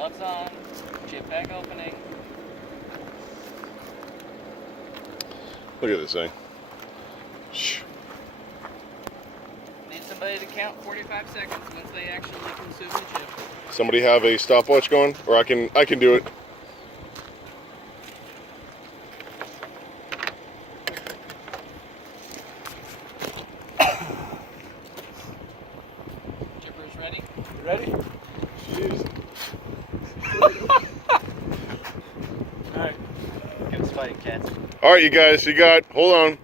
Gloves on, chip bag opening. Look at this thing. Need somebody to count 45 seconds once they actually consume the chip. Somebody have a stopwatch going, or I can do it. Chippers ready? You ready? Jeez. Alright. Give us fighting cats. Alright, you guys, hold on.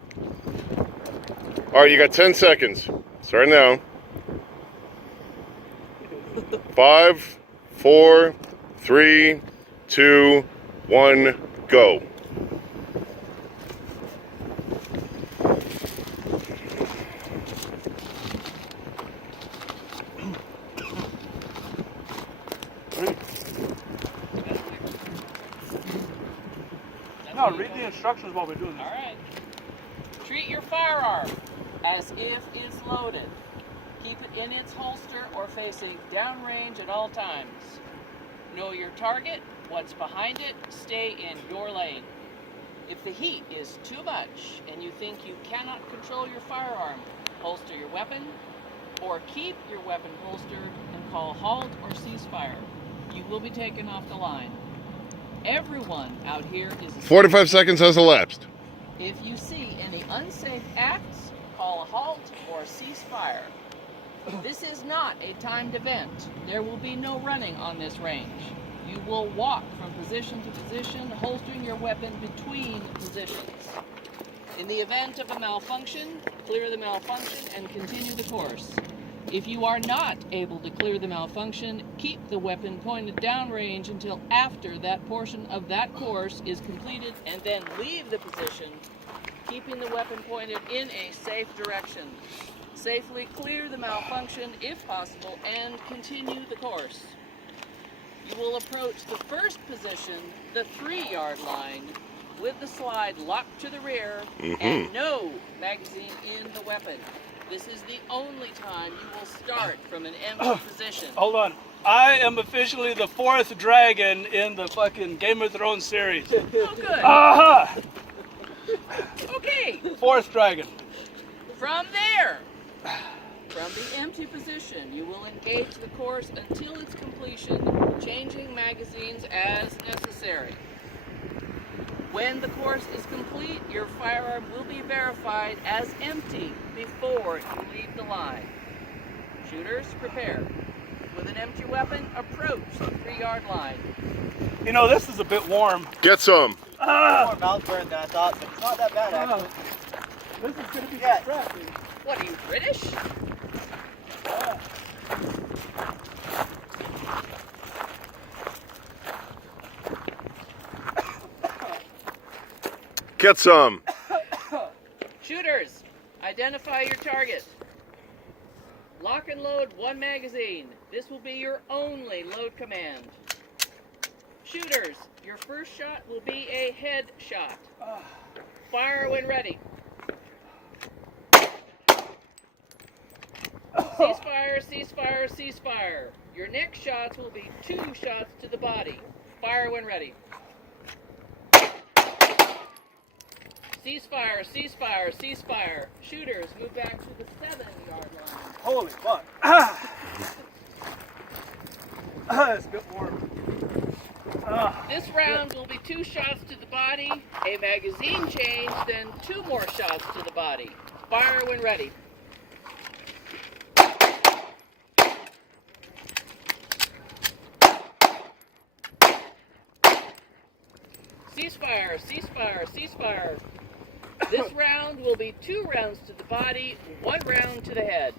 Alright, you got 10 seconds. Start now. 5, 4, 3, 2, 1, go. No, read the instructions while we're doing this. All right. Treat your firearm as if it's loaded. Keep it in its holster or facing downrange at all times. Know your target, what's behind it, stay in your lane. If the heat is too much and you think you cannot control your firearm, holster your weapon or keep your weapon holstered and call halt or ceasefire. You will be taken off the line. Everyone out here is 45 seconds has elapsed. If you see any unsafe acts, call a halt or cease fire. This is not a timed event. There will be no running on this range. You will walk from position to position, holstering your weapon between positions. In the event of a malfunction, clear the malfunction and continue the course. If you are not able to clear the malfunction, keep the weapon pointed downrange until after that portion of that course is completed and then leave the position, keeping the weapon pointed in a safe direction. Safely clear the malfunction if possible and continue the course. You will approach the first position, the 3-yard line, with the slide locked to the rear and no magazine in the weapon. This is the only time you will start from an empty position. Hold on. I am officially the 4th dragon in the fucking Game of Thrones series. Oh, good. Aha! Okay. 4th dragon. From there, from the empty position, you will engage the course until its completion, changing magazines as necessary. When the course is complete, your firearm will be verified as empty before you leave the line. Shooters, prepare. With an empty weapon, approach the 3-yard line. You know, this is a bit warm. Get some. More mouth burn than I thought, but it's not that bad actually. This is going to be Yeah. distracting. What, are you British? Yeah. Get some. Shooters, identify your target. Lock and load 1 magazine. This will be your only load command. Shooters, your first shot will be a head shot. Fire when ready. Ceasefire, ceasefire, ceasefire. Your next shots will be 2 shots to the body. Fire when ready. Ceasefire, ceasefire, ceasefire. Shooters, move back to the 7-yard line. Holy fuck. It's a bit warm. This round will be 2 shots to the body, a magazine change, then 2 more shots to the body. Fire when ready. Ceasefire, ceasefire, ceasefire. This round will be 2 rounds to the body, 1 round to the head.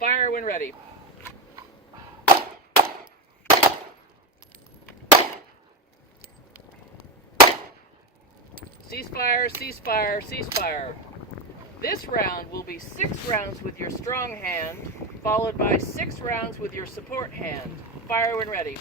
Fire when ready. Ceasefire, ceasefire, ceasefire. This round will be 6 rounds with your strong hand, followed by 6 rounds with your support hand. Fire when ready.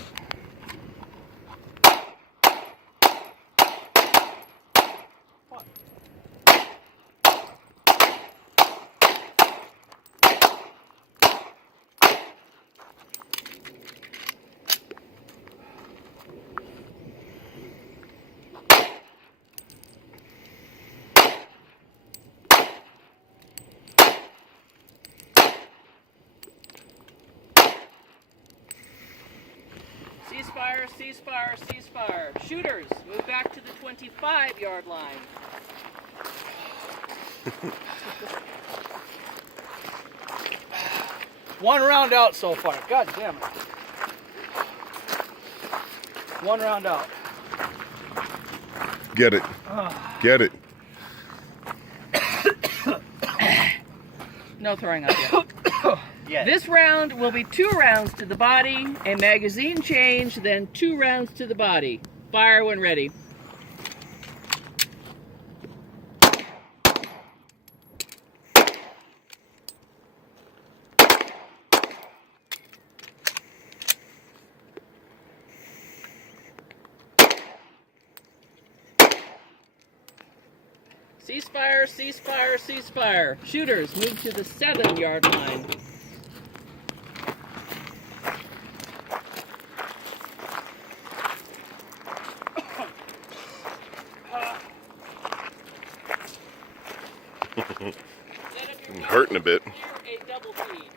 Ceasefire, ceasefire, ceasefire. Shooters, move back to the 25-yard line. One round out so far. God damn it. One round out. Get it. Get it. No throwing up yet. Yeah. This round will be 2 rounds to the body, a magazine change, then 2 rounds to the body. Fire when ready. Ceasefire, ceasefire, ceasefire. Shooters, move to the 7-yard line. I'm hurting a bit. Clear a double feed.